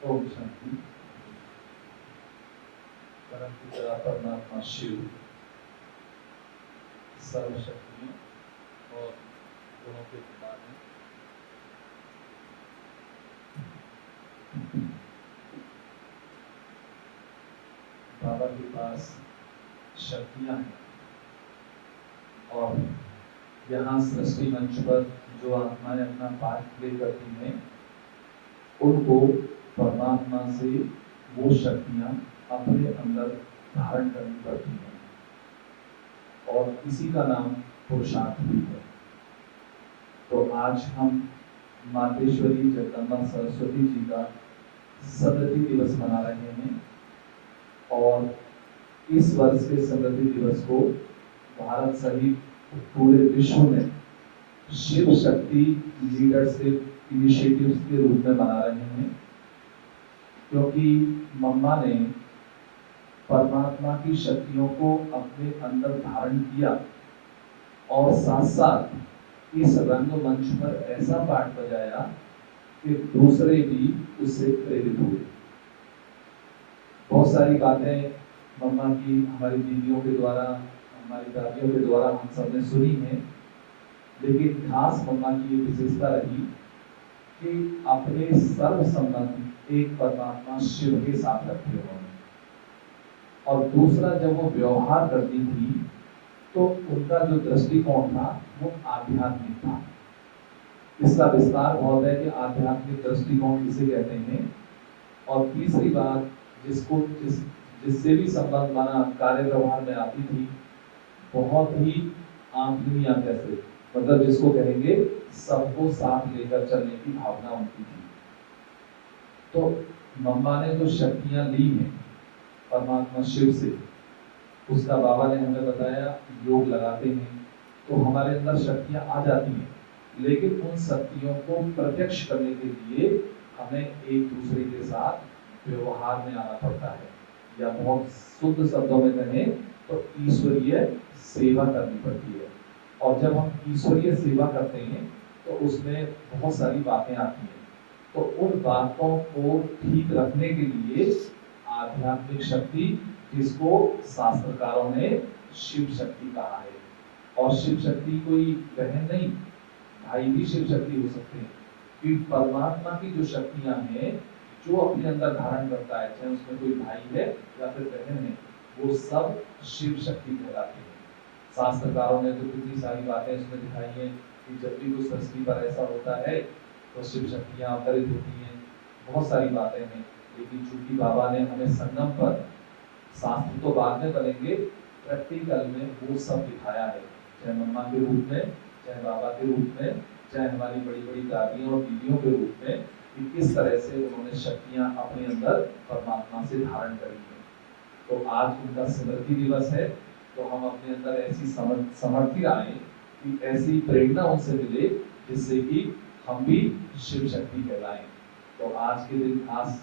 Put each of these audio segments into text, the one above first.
ओम शांति। परम पिता परमात्मा शिव सर्वशक्तियों और गुणों के पिता हैं। बाबा के पास शक्तियां हैं और यहाँ सृष्टि मंच पर जो आत्माएं अपना पाठ प्ले करती हैं उनको परमात्मा से वो शक्तियां अपने अंदर धारण करनी पड़ती हैं और इसी का नाम पुरुषार्थ भी है। तो आज हम मातेश्वरी जगदम्बा सरस्वती जी का समृद्धि दिवस मना रहे हैं और इस वर्ष के समृद्धि दिवस को भारत सहित पूरे विश्व में शिव शक्ति लीडरशिप इनिशिएटिव्स के रूप में मना रहे हैं, क्योंकि मम्मा ने परमात्मा की शक्तियों को अपने अंदर धारण किया और साथ साथ इस रंगमंच पर ऐसा पाठ बजाया कि दूसरे भी उससे प्रेरित हुए। बहुत सारी बातें मम्मा की हमारी दीदियों के द्वारा, हमारी दादियों के द्वारा हम सबने सुनी है, लेकिन खास मम्मा की ये विशेषता रही कि अपने सर्व संबंध एक परमात्मा शिव के साथ रखे उन्होंने। और दूसरा, जब वो व्यवहार करती थी तो उनका जो दृष्टिकोण था वो आध्यात्मिक था। इसका विस्तार बहुत है कि आध्यात्मिक दृष्टिकोण किसे कहते हैं। और तीसरी बात, जिससे भी संबंध बना कार्य व्यवहार में आती थी, बहुत ही आंखनी आंखें से, मतलब जिसको कहेंगे सबको साथ लेकर चलने की भावना उनकी थी। तो मम्मा ने जो शक्तियां ली हैं परमात्मा शिव से, उसका बाबा ने हमें बताया योग लगाते हैं तो हमारे अंदर शक्तियां आ जाती हैं, लेकिन उन शक्तियों को प्रत्यक्ष करने के लिए हमें एक दूसरे के साथ व्यवहार में आना पड़ता है, या बहुत शुद्ध शब्दों में कहें तो ईश्वरीय सेवा करनी पड़ती है। और जब हम ईश्वरीय सेवा करते हैं तो उसमें बहुत सारी बातें आती हैं, तो उन बातों को ठीक रखने के लिए आध्यात्मिक शक्ति, जिसको शास्त्रकारों ने शिव शक्ति कहा है, और शिव शक्ति कोई बहन नहीं, भाई भी शिव शक्ति हो सकते हैं, क्योंकि परमात्मा की जो शक्तियां हैं जो अपने अंदर धारण करता है, चाहे उसमें कोई भाई है या फिर बहन है, वो सब शिव शक्ति कहलाती है। शास्त्रकारों ने तो कितनी सारी बातें इसमें दिखाई हैं कि जब भी कुछ सृष्टि पर ऐसा होता है तो शिव शक्तियां अवतरित होती हैं, बहुत सारी बातें हैं। लेकिन चूंकि बाबा ने हमें संगम पर, शास्त्र तो बाद में बनेंगे, प्रैक्टिकल में वो सब दिखाया है, चाहे मम्मा के रूप में, चाहे बाबा के रूप में, चाहे हमारी बड़ी बड़ी दादियों और दीदियों के रूप में, कि किस तरह से उन्होंने शक्तियां अपने अंदर परमात्मा से धारण करी हैं। तो आज उनका स्मृति दिवस है, तो हम अपने अंदर ऐसी समर्थी आए कि ऐसी प्रेरणा उनसे मिले जिससे कि हम भी शिव शक्ति कहलाएं। तो आज के दिन खास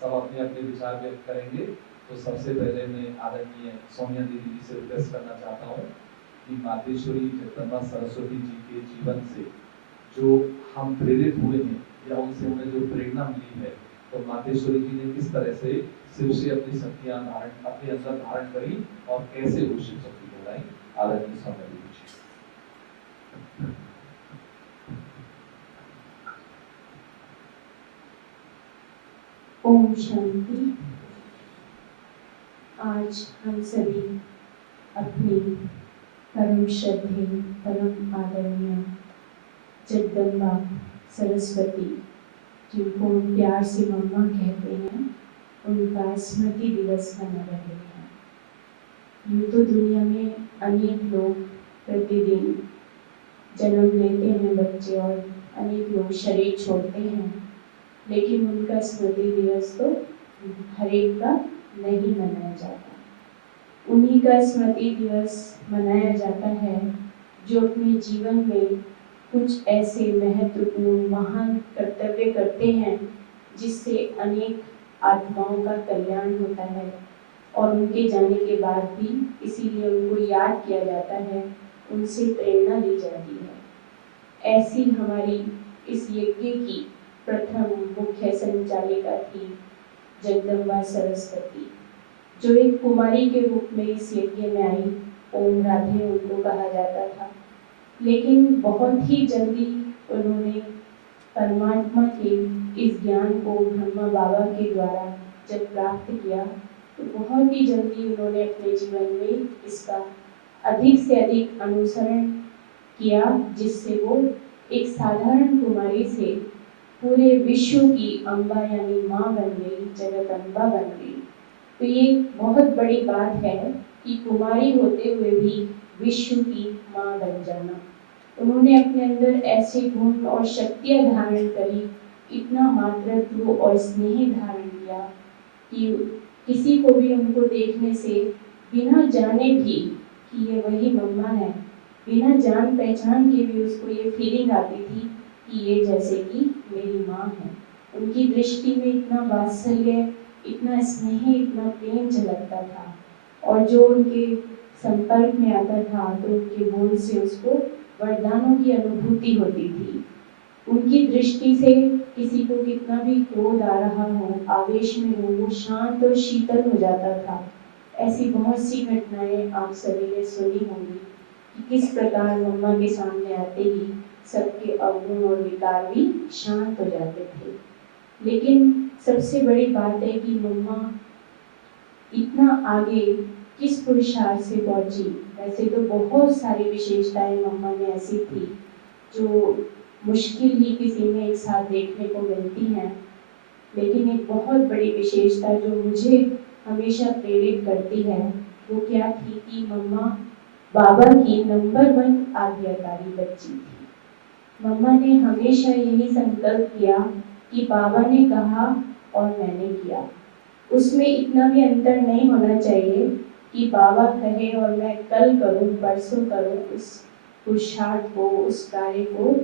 सब अपने अपने विचार व्यक्त करेंगे। तो सबसे पहले मैं आदरणीय सोनिया दीदी जी से रिक्वेस्ट करना चाहता हूँ कि मातेश्वरी जगदम्बा सरस्वती जी के जीवन से जो हम प्रेरित हुए हैं या उनसे हमें जो प्रेरणा मिली है, तो मातेश्वरी जी ने किस तरह से शिव से अपनी शक्तियां अपने अंदर धारण करी और कैसे वो शिव शक्ति कहलाई। आदरणीय सोनिया दीदी जी। ओम शांति। आज हम सभी अपनी परम श्रद्धेय, परम आदरणीय जगदम्बा सरस्वती, जिनको हम प्यार से मम्मा कहते हैं, उनका स्मृति दिवस मना रहे हैं। यूँ तो दुनिया में अनेक लोग प्रतिदिन जन्म लेते हैं बच्चे, और अनेक लोग शरीर छोड़ते हैं, लेकिन उनका स्मृति दिवस तो हर एक का नहीं मनाया जाता। उन्हीं का स्मृति दिवस मनाया जाता है जो अपने जीवन में कुछ ऐसे महत्वपूर्ण महान कर्तव्य करते हैं जिससे अनेक आत्माओं का कल्याण होता है, और उनके जाने के बाद भी इसीलिए उनको याद किया जाता है, उनसे प्रेरणा ली जाती है। ऐसी हमारी इस यज्ञ की प्रथम मुख्य संचालिका थी जगदम्बा सरस्वती, जो एक कुमारी के रूप में इस यज्ञ में आई। ओम राधे उनको कहा जाता था, लेकिन बहुत ही जल्दी उन्होंने परमात्मा के इस ज्ञान को ब्रह्मा बाबा के द्वारा जब प्राप्त किया, तो बहुत ही जल्दी उन्होंने अपने जीवन में इसका अधिक से अधिक अनुसरण किया, जिससे वो एक साधारण कुमारी से पूरे विश्व की अम्बा यानी माँ बन गई, जगत अम्बा बन गई। तो ये बहुत बड़ी बात है कि कुमारी होते हुए भी विश्व की माँ बन जाना। उन्होंने अपने अंदर ऐसे गुण और शक्तियाँ धारण करी, इतना मातृत्व और स्नेह धारण किया कि किसी को भी उनको देखने से बिना जाने भी कि ये वही मम्मा है, बिना जान पहचान के भी उसको ये फीलिंग आती थी कि ये जैसे कि मेरी माँ है। उनकी दृष्टि में इतना वात्सल्य, इतना स्नेह, इतना प्रेम झलकता था, और जो उनके संपर्क में आता था तो उनके बोल से उसको वरदानों की अनुभूति होती थी। उनकी दृष्टि से किसी को कितना भी क्रोध आ रहा हो, आवेश में हो, वो शांत और शीतल हो जाता था। ऐसी बहुत सी घटनाएं आप सभी ने सुनी होंगी कि किस प्रकार मम्मा के सामने आते ही सबके अवगुण और विकार भी शांत हो जाते थे। लेकिन सबसे बड़ी बात है कि मम्मा इतना आगे किस पुरुषार्थ से पहुंची। वैसे तो बहुत सारी विशेषताएं मम्मा में ऐसी थी जो मुश्किल ही किसी में एक साथ देखने को मिलती हैं, लेकिन एक बहुत बड़ी विशेषता जो मुझे हमेशा प्रेरित करती है वो क्या थी कि मम्मा बाबा की नंबर 1 आज्ञाकारी बच्ची थी। मम्मा ने हमेशा यही संकल्प किया कि बाबा ने कहा और मैंने किया। उसमें इतना भी अंतर नहीं होना चाहिए कि बाबा कहे और मैं कल करूं, परसों करूं उस पुरुषार्थ को, उस कार्य को,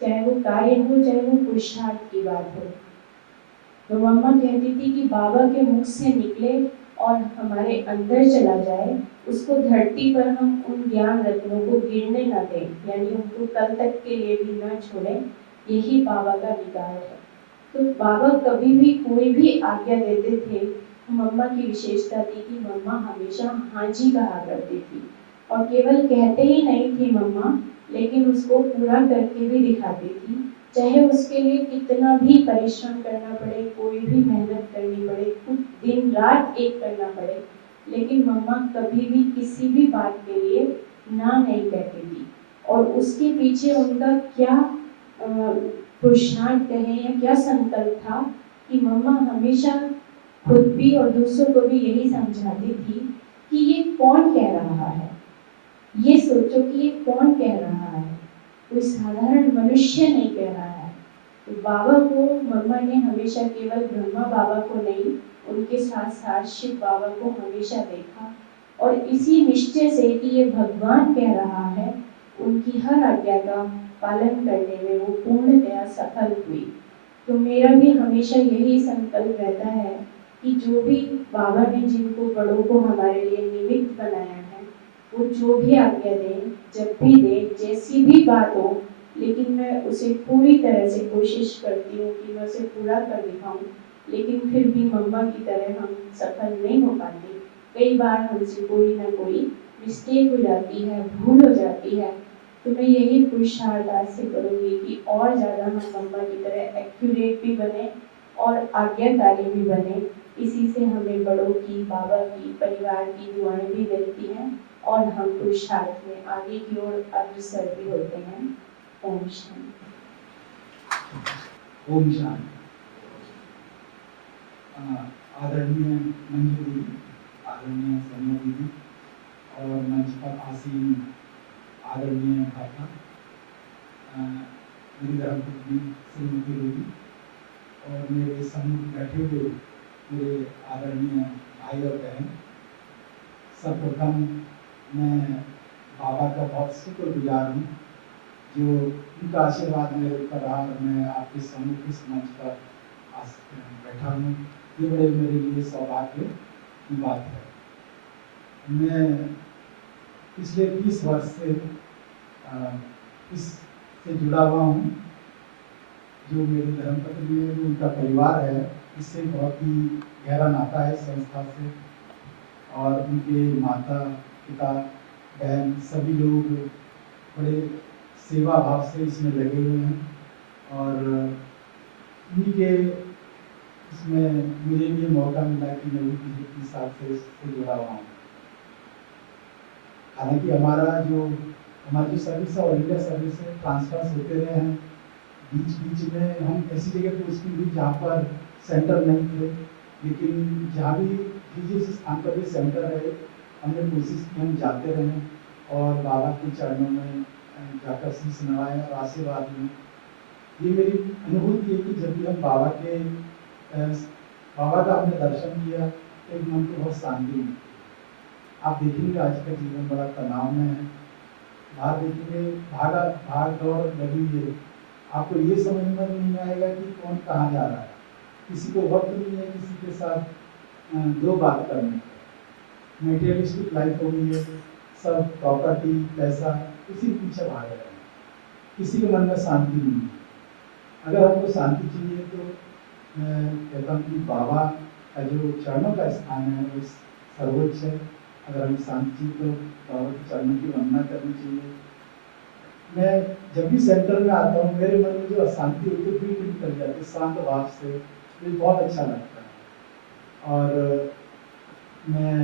चाहे वो कार्य हो चाहे वो पुरुषार्थ की बात हो। तो मम्मा कहती थी कि बाबा के मुख से निकले और हमारे अंदर चला जाए, उसको धरती पर हम उन ज्ञान रत्नों को गिरने न दें, यानी उनको कल तक के लिए भी न छोड़ें, यही बाबा का विकार है। तो बाबा कभी भी कोई भी आज्ञा देते थे, मम्मा की विशेषता थी कि मम्मा हमेशा हाँ जी कहा करती थी, और केवल कहते ही नहीं थी मम्मा, लेकिन उसको पूरा करके भी दिखाती थी। चाहे उसके लिए कितना भी परिश्रम करना पड़े, कोई भी मेहनत करनी पड़े, खुद दिन रात एक करना पड़े, लेकिन मम्मा कभी भी किसी भी बात के लिए ना नहीं कहती थी। और उसके पीछे उनका क्या पुरुषार्थ कहें या क्या संकल्प था कि मम्मा हमेशा खुद भी और दूसरों को भी यही समझाती थी कि ये कौन कह रहा है, ये सोचो कि ये कौन कह रहा है, कोई साधारण मनुष्य नहीं कह रहा है। तो बाबा को मम्मा ने हमेशा केवल ब्रह्मा बाबा को नहीं, उनके साथ साथ शिव बाबा को हमेशा देखा, और इसी निश्चय से कि ये भगवान कह रहा है, उनकी हर आज्ञा का पालन करने में वो पूर्णतया सफल हुई। तो मेरा भी हमेशा यही संकल्प रहता है कि जो भी बाबा ने जिनको बड़ों को हमारे लिए निमित्त बनाया है, वो जो भी आज्ञा दें, जब भी दें, जैसी भी बात हो, लेकिन मैं उसे पूरी तरह से कोशिश करती हूँ कि मैं उसे पूरा कर दिखाऊं। लेकिन फिर भी मम्मा की तरह हम सफल नहीं हो पाते। कई बार हमसे कोई ना कोई मिस्टेक हो जाती है, भूल हो जाती है। तो मैं यही पुरुषार्थ आज से करूँगी कि और ज़्यादा हम मम्मा की तरह एक्यूरेट भी बने और आज्ञाकारी भी बने। इसी से हमें बड़ों की, बाबा की, परिवार की दुआएं भी मिलती हैं और हम पुरुषार्थ में आगे की ओर अग्रसर भी होते हैं। ओम शांति। ओम शांति। आदरणीय मंजू दीदी, आदरणीय सोनिया दीदी और मंच पर आसीन आदरणीय भाषा, मेरी धर्मपत्नी श्रीमती देवी और मेरे सम्मुख बैठे हुए मेरे आदरणीय भाई और बहन, सर्वप्रथम मैं बाबा का बहुत शुक्रगुजार हूँ जो उनका आशीर्वाद मेरे ऊपर रहा और मैं आपके सम्मुख इस मंच पर बैठा हूँ। ये बड़े मेरे लिए सौभाग्य की बात है। मैं पिछले 30 वर्ष से इससे जुड़ा हुआ हूँ। जो मेरे धर्मपत्नी है, जो उनका परिवार है, इससे बहुत ही गहरा नाता है संस्था से। और उनके माता पिता बहन सभी लोग बड़े सेवा भाव से इसमें लगे हुए हैं। और उन्हीं के इसमें मुझे भी मौका मिला कि मैं भी पिछले 30 साल से इससे जुड़ा हुआ हूँ। हालांकि हमारी जो सर्विस है, ऑल इंडिया सर्विस है, ट्रांसफर्स होते रहे हैं। बीच में हम ऐसी जगह पोस्टिंग हुई जहाँ पर सेंटर नहीं थे, लेकिन जहाँ भी जिस स्थान पर भी सेंटर है, हमने कोशिश की हम जाते रहें और बाबा के चरणों में जाकर शीश नवाएं और आशीर्वाद लें। ये मेरी अनुभूति है कि जब भी हम बाबा का हमने दर्शन किया, एक मन को बहुत शांति मिली। आप देखेंगे आज का जीवन बड़ा तनाव में है। बाहर देखेंगे भाग दौड़ लगी हुई है। आपको ये समझ में नहीं आएगा कि कौन कहाँ जा रहा है। किसी को वक्त नहीं है किसी के साथ दो बात करने का। मेटेरियलिस्टिक लाइफ हो गई है, सब प्रॉपर्टी पैसा उसी के पीछे भाग रहे हैं। किसी के मन में शांति नहीं है। अगर हमको शांति चाहिए तो मैं कहता हूँ कि बाबा का जो चरणों का स्थान है वो सर्वोच्च है। अगर हम शांति तो बाबा के चरणों की वंदना करनी चाहिए। मैं जब भी सेंटर में आता हूँ, मेरे मन में जो अशांति होती है बिल्कुल निकल जाती है शांत भाव से। मुझे बहुत अच्छा लगता है। और मैं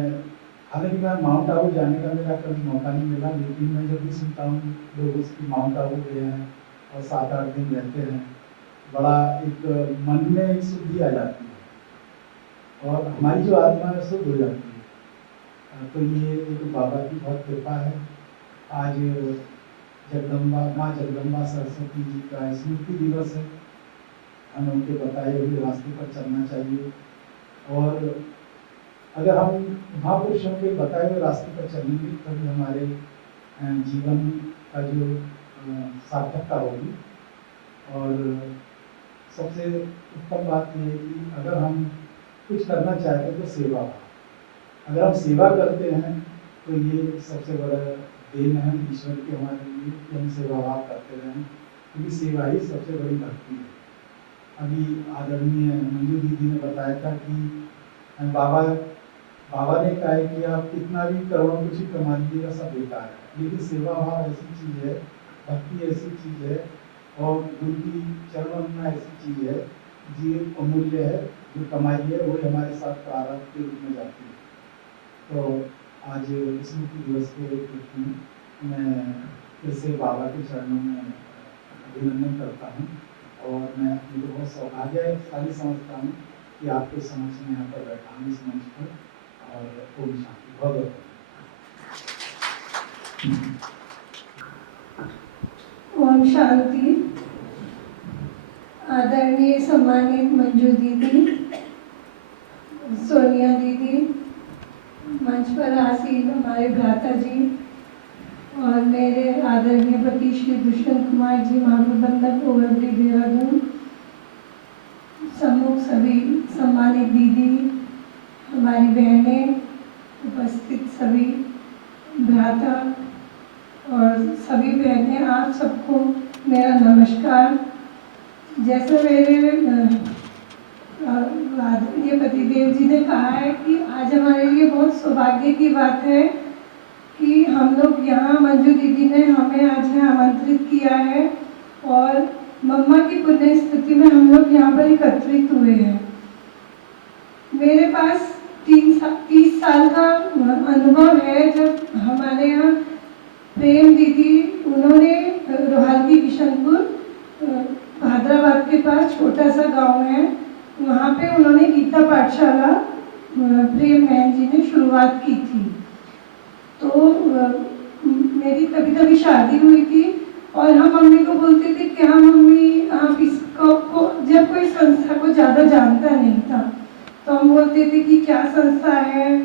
हालांकि मैं माउंट आबू जाने का मेरा कभी मौका नहीं मिला, लेकिन मैं जब भी सुनता हूँ लोग उसकी माउंट आबू गए हैं और 7-8 दिन रहते हैं, बड़ा एक मन में एक शुद्धि आ जाती है और हमारी जो आत्मा है शुद्ध हो जाती है। तो ये एक बाबा की बहुत कृपा है। आज माँ जगदम्बा सरस्वती जी का स्मृति दिवस है। हमें उनके बताए हुए रास्ते पर चलना चाहिए और अगर हम महापुरुषों के बताए हुए रास्ते पर चलेंगे तभी हमारे जीवन का जो सार्थकता होगी। और सबसे उत्तम बात यह है कि अगर हम कुछ करना चाहते हैं तो सेवा। अगर हम सेवा करते हैं तो ये सबसे बड़ा देन है ईश्वर के हमारे लिए कि हम सेवा भाव करते रहें, क्योंकि सेवा ही सबसे बड़ी भक्ति है। अभी आदरणीय मंजू दीदी ने बताया था कि बाबा ने कहा है कि आप कितना भी करोड़ों कुछ ही कमा लीजिएगा सब बेकार है, लेकिन सेवा भाव ऐसी चीज़ है, भक्ति ऐसी चीज़ है और गुरु की चरण ऐसी चीज़ है जो अमूल्य है। जो कमाई है वो हमारे साथ प्रारब्ध के रूप में जाती है। तो आज स्मृति दिवस के रूप में मैं फिर से बाबा के चरणों में अभिनंदन करता हूँ और मैं मुझे बहुत सौभाग्यशाली समझता हूँ कि आपके समक्ष में यहाँ पर बैठा हूँ इस मंच पर। और ओम शांति। बहुत ओम शांति। आदरणीय सम्मानित मंजू दीदी, सोनिया दीदी, मंच पर आसीन हमारे भ्राता जी और मेरे आदरणीय पति श्री दुष्यंत कुमार जी, महाप्रबंधक ओवरब्रिज देहरादून, सम्मुख सभी सम्मानित दीदी, हमारी बहनें, उपस्थित सभी भ्राता और सभी बहनें, आप सबको मेरा नमस्कार। जैसे मेरे आदरणीय पतिदेव जी ने कहा है कि आज हमारे लिए बहुत सौभाग्य की बात है कि हम लोग यहाँ, मंजू दीदी ने हमें आज यहाँ आमंत्रित किया है और मम्मा की पुण्य स्थिति में हम लोग यहाँ पर एकत्रित हुए हैं। मेरे पास 30 साल का अनुभव है। जब हमारे यहाँ प्रेम दीदी, उन्होंने रोहालगी किशनपुर हैदराबाद के पास छोटा सा गांव है, वहाँ पे उन्होंने गीता पाठशाला प्रेम बहन जी ने शुरुआत की थी। तो मेरी कभी कभी शादी हुई थी और हम मम्मी को बोलते थे क्या मम्मी आप इसको जब कोई संस्था को ज़्यादा जानता नहीं था तो हम बोलते थे कि क्या संस्था है।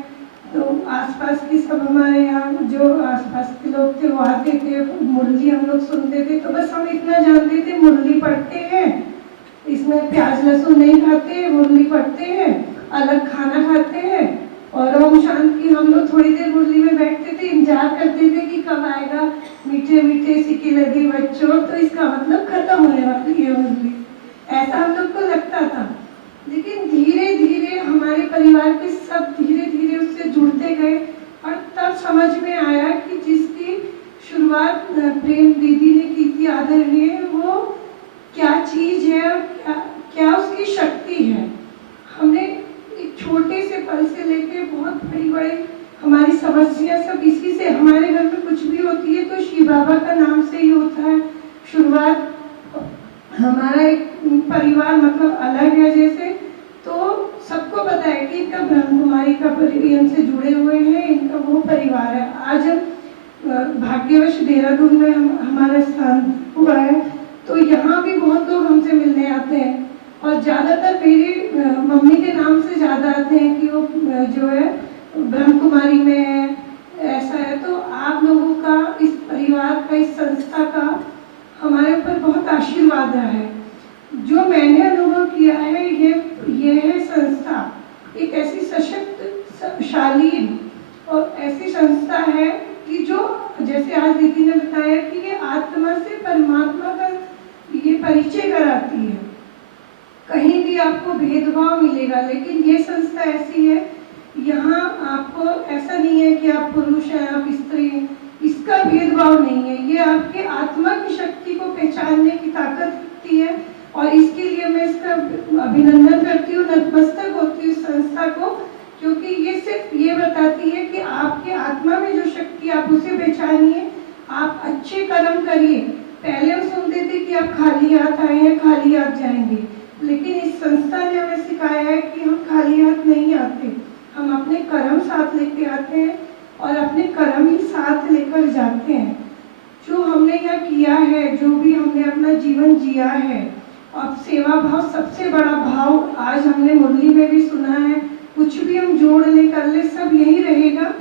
तो आसपास के सब हमारे यहाँ जो आसपास के लोग थे वो आते थे, मुरली हम लोग सुनते थे। तो बस हम इतना जानते थे मुरली पढ़ते हैं, इसमें प्याज लहसुन नहीं खाते, मुरली पढ़ते हैं, अलग खाना खाते हैं और ओम शांति। हम लोग थोड़ी देर मुरली में बैठते थे, इंतजार करते थे कि कब आएगा मीठे मीठे सिक्के लगे बच्चों, तो इसका मतलब खत्म होने वाली है मुरली। ऐसा हम लोग को लगता था। लेकिन धीरे धीरे हमारे परिवार के सब धीरे धीरे उससे जुड़ते गए और तब समझ में आया कि जिसकी शुरुआत प्रेम दीदी ने की थी आदरणीय, वो क्या चीज़ है और क्या उसकी शक्ति है। हमने एक छोटे से पल से लेके बहुत बड़ी बड़ी हमारी समस्या सब इसी से, हमारे घर में कुछ भी होती है तो शिव बाबा का नाम से ही होता है शुरुआत। हमारा एक परिवार मतलब अलग है जैसे, तो सबको पता है कि इनका ब्रह्म कुमारी का परिवार से जुड़े हुए हैं, इनका वो परिवार है। आज हम भाग्यवश देहरादून में हमारा स्थान हुआ है, तो यहाँ भी बहुत लोग हमसे मिलने आते हैं और ज़्यादातर मेरी मम्मी के नाम से ज़्यादा आते हैं कि वो जो है ब्रह्म कुमारी में है, ऐसा है। तो आप लोगों का, इस परिवार का, इस संस्था का हमारे ऊपर बहुत आशीर्वाद रहा है। जो मैंने अनुभव किया है ये है संस्था एक ऐसी सशक्त, शालीन और ऐसी संस्था है कि जो जैसे आज दीदी ने बताया कि ये आत्मा से परमात्मा का ये परिचय कराती है। कहीं भी आपको भेदभाव मिलेगा, लेकिन ये संस्था ऐसी है, यहाँ आपको ऐसा नहीं है कि आप पुरुष हैं, आप स्त्री हैं, इसका भेदभाव नहीं है। ये आपके आत्मा की शक्ति को पहचानने की ताकत रखती है और इसके लिए मैं इसका अभिनंदन करती हूँ, नतमस्तक होती हूँ संस्था को, क्योंकि ये सिर्फ ये बताती है कि आपके आत्मा में जो शक्ति, आप उसे पहचानिए, आप अच्छे कर्म करिए। पहले हम सुनते थे कि आप खाली हाथ आए हैं, खाली हाथ जाएंगे, लेकिन इस संस्था ने हमें सिखाया है कि हम खाली हाथ नहीं आते, हम अपने कर्म साथ लेके आते हैं और अपने कर्म ही साथ लेकर जाते हैं। जो हमने यहाँ किया है, जो भी हमने अपना जीवन जिया है, अब सेवा भाव सबसे बड़ा भाव, आज हमने मुरली में भी सुना है, कुछ भी हम जोड़ ले कर ले सब यही रहेगा।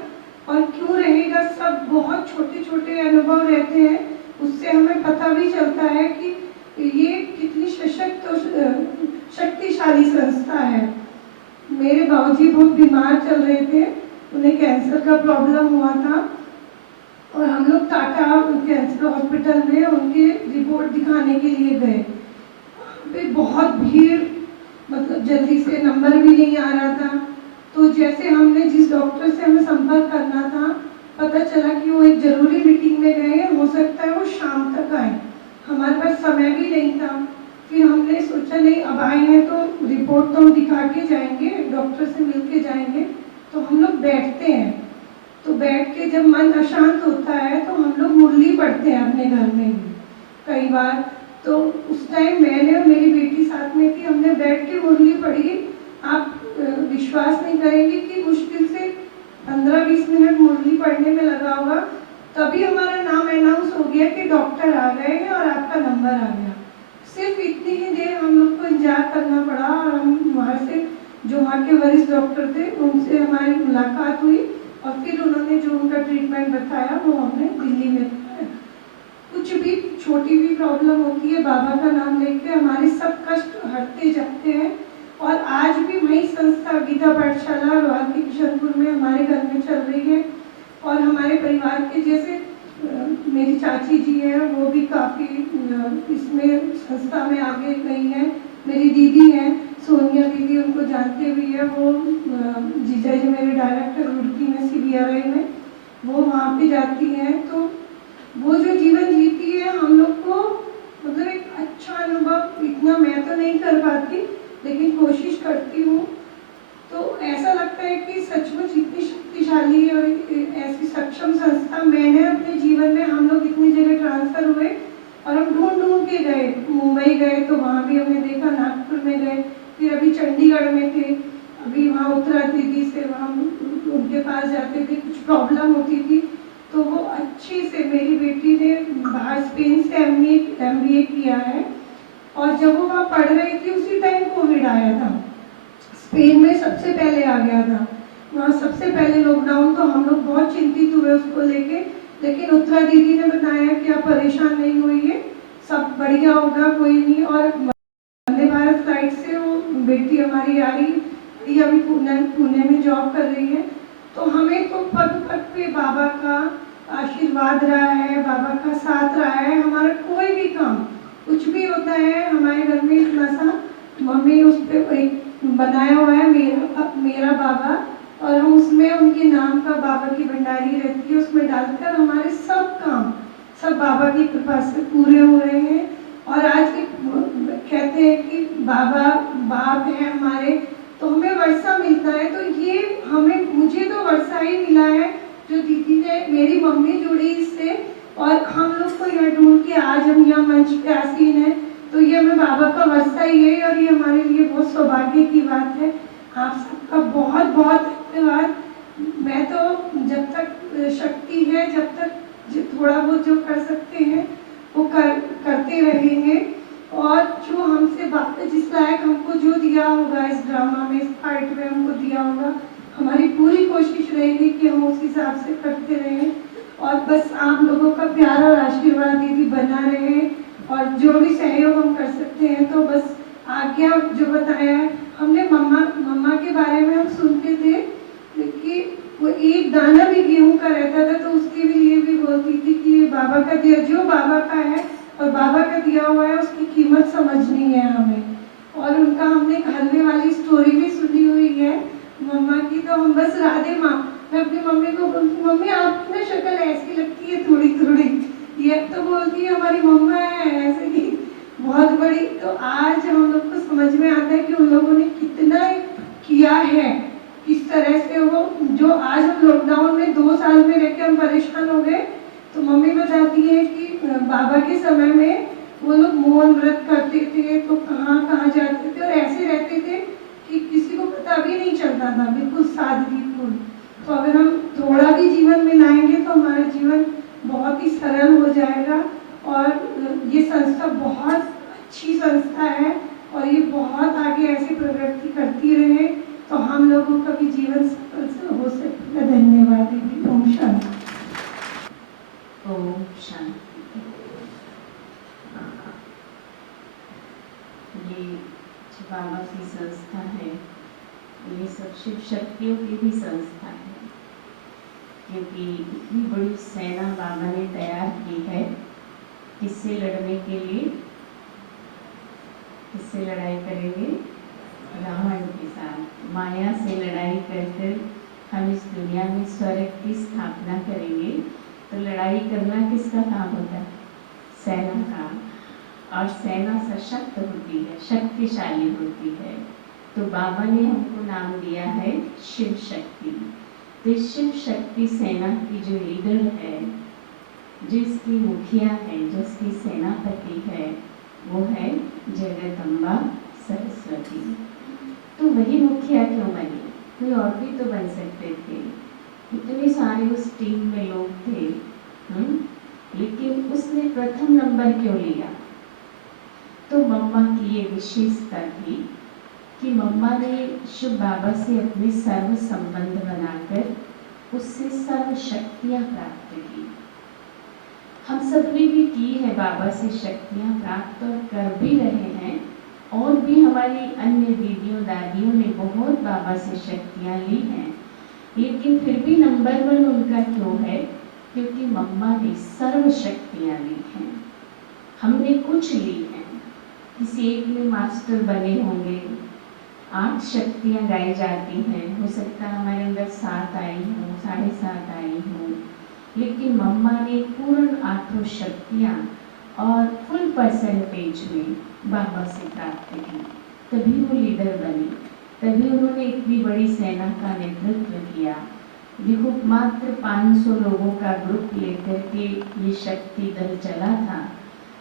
और क्यों रहेगा, सब बहुत छोटे छोटे अनुभव रहते हैं, उससे हमें पता भी चलता है कि ये कितनी सशक्त और शक्तिशाली संस्था है। मेरे बाबूजी बहुत बीमार चल रहे थे, उन्हें कैंसर का प्रॉब्लम हुआ था और हम लोग टाटा कैंसर हॉस्पिटल में उनके रिपोर्ट दिखाने के लिए गए। बहुत भीड़, मतलब जल्दी से नंबर भी नहीं आ रहा था, तो जैसे हमने जिस डॉक्टर से हमें संपर्क करना था, पता चला कि वो एक ज़रूरी मीटिंग में गए हैं, हो सकता है वो शाम तक आए, हमारे पास समय भी नहीं था। फिर हमने सोचा नहीं, अब आए हैं तो रिपोर्ट तो हम दिखा के जाएंगे, डॉक्टर से मिल के जाएंगे। तो हम लोग बैठते हैं, तो बैठ के जब मन अशांत होता है तो हम लोग मुरली पढ़ते हैं अपने घर में ही कई बार। तो उस टाइम मैंने और मेरी बेटी साथ में थी, हमने बैठ के मुरली पढ़ी। आप विश्वास नहीं करेंगे कि मुश्किल से 15-20 मिनट मुरली पढ़ने में लगा होगा, तभी हमारा नाम अनाउंस हो गया कि डॉक्टर आ गए हैं और आपका नंबर आ गया। सिर्फ इतनी ही देर हम लोग को इंतजार करना पड़ा और हम वहाँ से, जो वहाँ के वरिष्ठ डॉक्टर थे, उनसे हमारी मुलाकात हुई और फिर उन्होंने जो उनका ट्रीटमेंट बताया वो हमने दिल्ली में बताया। कुछ भी छोटी भी प्रॉब्लम होती है, बाबा का नाम लेके हमारे सब कष्ट हटते जाते हैं। और आज भी वही संस्था गीता पाठशाला रोहतक किशनपुर में हमारे घर में चल रही है और हमारे परिवार के जैसे मेरी चाची जी हैं, वो भी काफ़ी इसमें संस्था में आगे गई हैं। मेरी दीदी हैं सोनिया दीदी, उनको जानते भी है, वो जीजा जी मेरे डायरेक्टर रुड़की में CBRI में, वो वहाँ पे जाती हैं। तो वो जो जीवन जीती है, हम लोग को मतलब एक अच्छा अनुभव, इतना मैं तो नहीं कर पाती लेकिन कोशिश करती हूँ। तो ऐसा लगता है कि सचमुच इतनी शक्तिशाली और ऐसी सक्षम संस्था मैंने अपने जीवन में, हम लोग इतनी जगह ट्रांसफ़र हुए और हम ढूंढ के गए, मुंबई गए तो वहाँ भी हमने देखा, नागपुर में गए, फिर अभी चंडीगढ़ में थे, अभी वहाँ उत्तरा दीदी से वहाँ उनके पास जाते थे, कुछ प्रॉब्लम होती थी तो वो अच्छे से, मेरी बेटी ने बाहर स्पेन से MBA किया है और जब वो वहाँ पढ़ रही थी उसी टाइम कोविड आया था, स्पेन में सबसे पहले आ गया था, वहाँ सबसे पहले लॉकडाउन, तो हम लोग बहुत चिंतित हुए उसको लेके। लेकिन उत्तरा दीदी ने बताया कि आप परेशान नहीं होइए, सब बढ़िया होगा, कोई नहीं। और वंदे भारत फ्लाइट से वो बेटी हमारी आ रही, ये अभी पुणे में जॉब कर रही है। तो हमें तो पग पग पे बाबा का आशीर्वाद रहा है, बाबा का साथ रहा है। हमारा कोई भी काम, कुछ भी होता है हमारे घर में इतना सा मम्मी उस पर एक बनाया हुआ है मेरा बाबा, और हम उसमें उनके नाम का बाबा की भंडारी रहती है, उसमें डालकर हमारे सब काम सब बाबा की कृपा से पूरे हो रहे हैं। और आज कहते हैं कि बाबा बाप है हमारे, तो हमें वर्षा मिलता है, तो ये मुझे तो वर्षा ही मिला है जो दीदी ने मेरी मम्मी जुड़ी इससे, और हम लोग को यह ढूंढ के आज हम यहाँ मंच पे आसीन है, तो ये हमें बाबा का वर्षा ही है और ये हमारे लिए बहुत सौभाग्य की बात है। आप सबका बहुत बहुत धन्यवाद। मैं तो जब तक शक्ति है, जब तक थोड़ा बहुत जो कर सकते हैं वो करते रहेंगे, और जो हमसे बातें जिस लायक हमको जो दिया होगा इस ड्रामा में, इस पार्ट में हमको दिया होगा, हमारी पूरी कोशिश रहेगी कि हम उस हिसाब से करते रहें। और बस आप लोगों का प्यार और आशीर्वाद दीदी बना रहे, और जो भी सहयोग हम कर सकते हैं, तो बस आज्ञा जो बताया है हमने मम्मा के बारे में हम सुनते थे कि वो एक दाना भी गेहूं का रहता था तो उसके लिए भी बोलती थी कि ये बाबा का दिया, जो बाबा का है और बाबा का दिया हुआ है उसकी कीमत समझनी है हमें। और उनका हमने हलवे वाली स्टोरी भी सुनी हुई है मम्मा की, तो हम बस राधे माँ, मैं अपनी मम्मी को बोलती मम्मी आपकी ना शक्ल ऐसी लगती है थोड़ी थोड़ी, ये तो बोलती है हमारी मम्मा है ऐसे की बहुत बड़ी। तो आज हम लोग को समझ में आता है कि उन लोगों ने कितना किया है, किस तरह से वो जो आज हम लॉकडाउन में 2 साल में रह के हम परेशान हो गए, तो मम्मी बताती है कि बाबा के समय में वो लोग मौन व्रत करते थे, तो कहाँ कहाँ जाते थे और ऐसे रहते थे कि किसी को पता भी नहीं चलता था, बिल्कुल सादगीपूर्ण। तो अगर हम थोड़ा भी जीवन में लाएंगे तो हमारा जीवन बहुत ही सरल हो जाएगा। और ये संस्था बहुत अच्छी संस्था है और ये बहुत आगे ऐसी प्रगति करती रहे, तो हम लोगों का भी जीवन सफल हो सकेगा। धन्यवाद दीदी। ओम शांति। ओम शांति। ये जो बाबा की संस्था है, ये सब शिव शक्तियों की भी संस्था है, क्योंकि इतनी बड़ी सेना बाबा ने तैयार की है। किससे लड़ने के लिए? किससे लड़ाई करेंगे? रावण के साथ। माया से लड़ाई कर कर हम इस दुनिया में स्वर्ग की स्थापना करेंगे। तो लड़ाई करना किसका काम होता है? सेना का। और सेना सशक्त होती है, शक्तिशाली होती है। तो बाबा ने हमको नाम दिया है शिव शक्ति। तो शिव शक्ति सेना की जो लीडर है, जिसकी मुखिया है, जिसकी सेनापति है, वो है जगदम्बा सरस्वती। तो वही मुखिया क्यों बनी? कोई और भी तो बन सकते थे, इतने सारे उस टीम में लोग थे, लेकिन उसने प्रथम नंबर क्यों लिया? तो मम्मा की ये विशेषता थी कि मम्मा ने शिव बाबा से अपने सर्व संबंध बनाकर उससे सर्व शक्तियाँ प्राप्त की। हम सब ने भी की है बाबा से शक्तियाँ प्राप्त और कर भी रहे हैं, और भी हमारी अन्य दीदियों दादियों ने बहुत बाबा से शक्तियाँ ली हैं, लेकिन फिर भी नंबर 1 उनका क्यों है? क्योंकि मम्मा ने सर्व शक्तियाँ ली हैं। हमने कुछ ली हैं, किसी एक में मास्टर बने होंगे, 8 शक्तियाँ गाई जाती हैं, हो सकता है हमारे अंदर 7 आई हों, 7.5 आई हों, लेकिन मम्मा ने पूर्ण 8 शक्तियाँ और फुल परसेंटेज में बाबा से प्राप्त की, तभी वो लीडर बनी, तभी उन्होंने इतनी बड़ी सेना का नेतृत्व किया। देखो, मात्र 500 लोगों का ग्रुप लेकर के ये शक्ति दल चला था,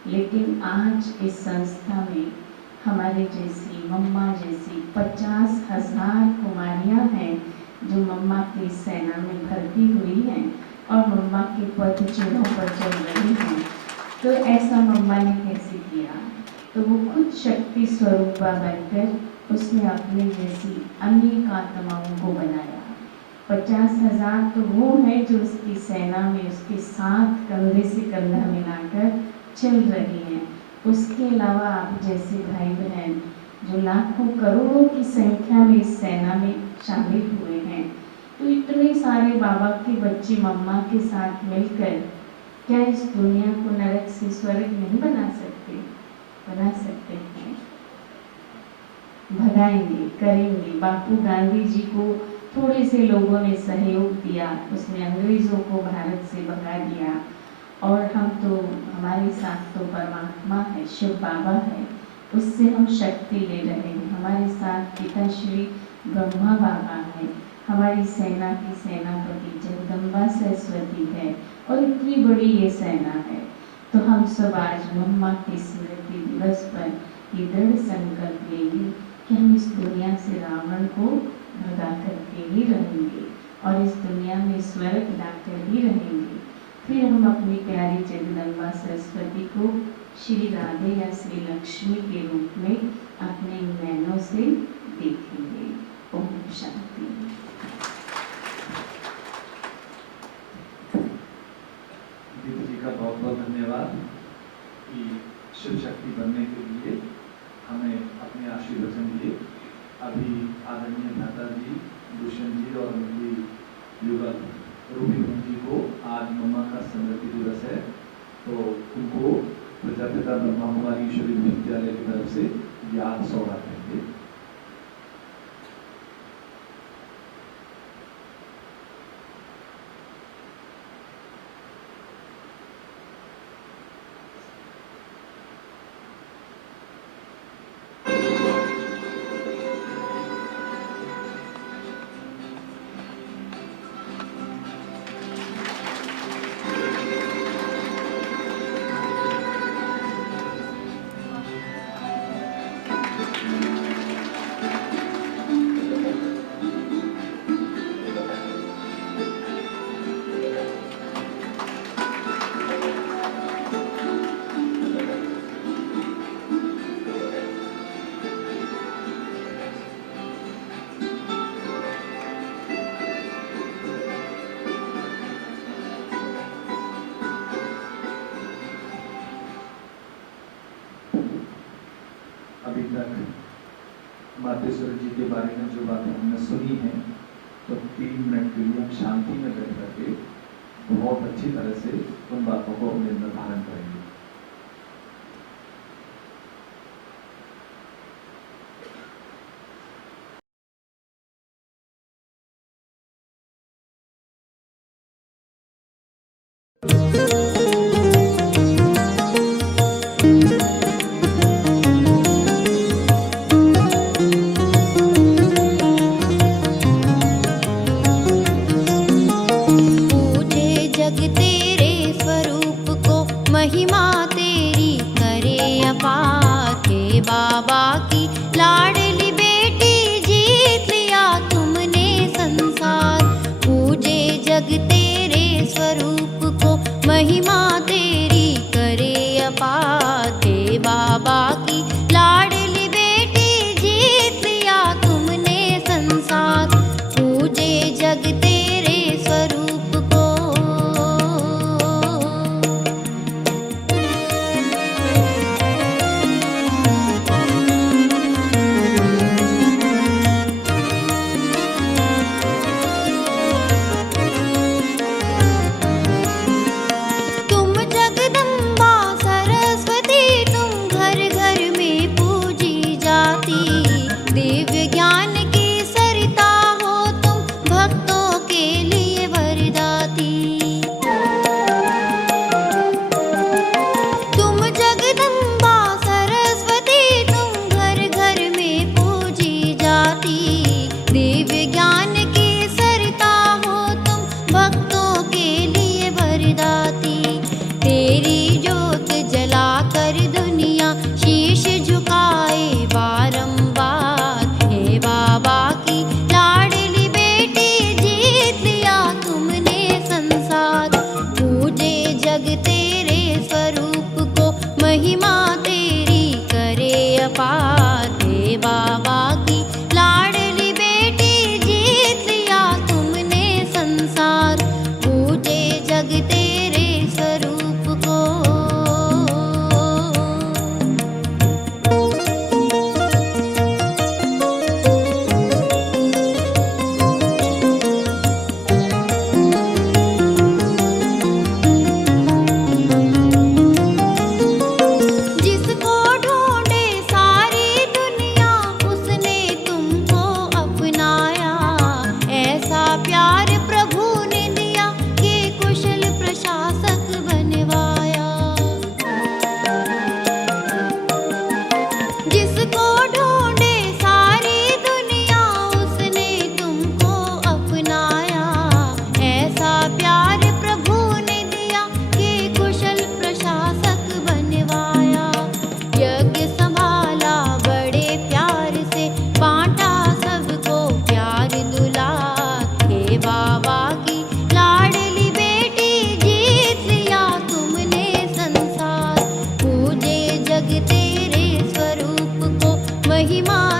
लेकिन आज इस संस्था में हमारे जैसी मम्मा जैसी 50,000 कुमारियाँ हैं जो मम्मा की सेना में भर्ती हुई हैं और मम्मा के पद चिन्हों पर चल रही हैं। तो ऐसा मम्मा ने कैसे किया? तो वो खुद शक्ति स्वरूपा बनकर उसने अपने जैसी अनेक आत्माओं को बनाया। 50,000 तो वो है जो उसकी सेना में उसके साथ कंधे से कंधा मिलाकर चल रही हैं। उसके अलावा आप जैसे भाई बहन जो लाखों करोड़ों की संख्या में इस सेना में शामिल हुए हैं, तो इतने सारे बाबा के बच्चे मम्मा के साथ मिलकर क्या इस दुनिया को नरक से स्वर्ग नहीं बना सकते? बना सकते हैं, भगाएंगे, करेंगे। बापू गांधी जी को थोड़े से लोगों ने सहयोग दिया, उसने अंग्रेजों को भारत से भगा दिया, और हम तो, हमारे साथ तो परमात्मा है, शिव बाबा है, उससे हम शक्ति ले रहे हैं। हमारे साथ पिताश्री ब्रह्मा बाबा है, हमारी सेना की सेनापति जगदम्बा सरस्वती है, और इतनी बड़ी ये सेना है। तो हम सब आज मम्मा के स्मृति दिवस पर ये दृढ़ संकल्प लेंगे कि हम इस दुनिया से रावण को भगा करके ही रहेंगे और इस दुनिया में स्वर्ग लाकर ही रहेंगे। फिर हम अपनी प्यारी जगदम्बा सरस्वती को श्री राधे या श्री लक्ष्मी के रूप में अपने नैनों से देखेंगे। ओम शांति। दीदी जी का बहुत बहुत धन्यवाद कि शिव शक्ति बनने के लिए हमें अपने आशीर्वचन दिए। अभी आदरणीय भ्राता जी, दुष्यंत जी और मेरी युगल रूबी बहन जी को आज मम्मा का स्मृति दिवस है, तो उनको प्रजापिता ब्रह्मा कुमारी ईश्वरी विद्यालय की तरफ से याद सौगात देंगे। अभी तक मातेश्वर जी के बारे में जो बातें हमने सुनी हैं, तो 3 मिनट के लिए हम शांति में बैठ करके बहुत अच्छी तरह से उन बातों को अपने अंदर धारण करेंगे। पूजे जग तेरे स्वरूप को, महिमा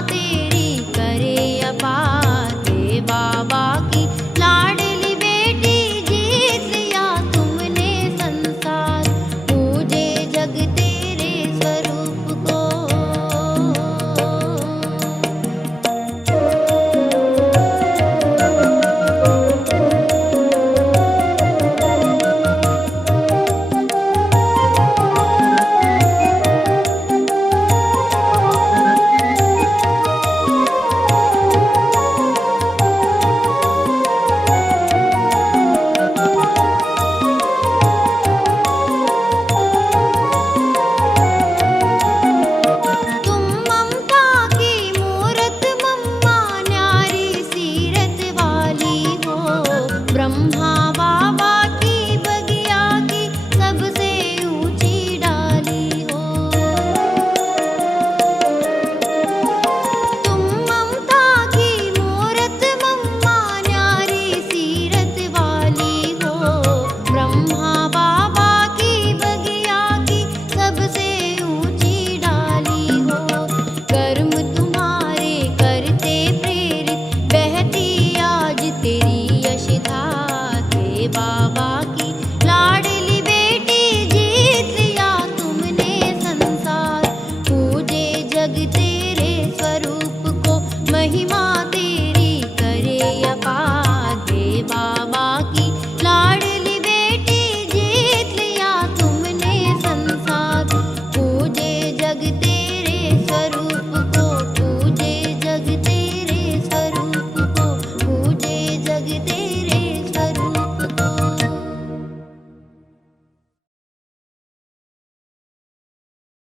तेरी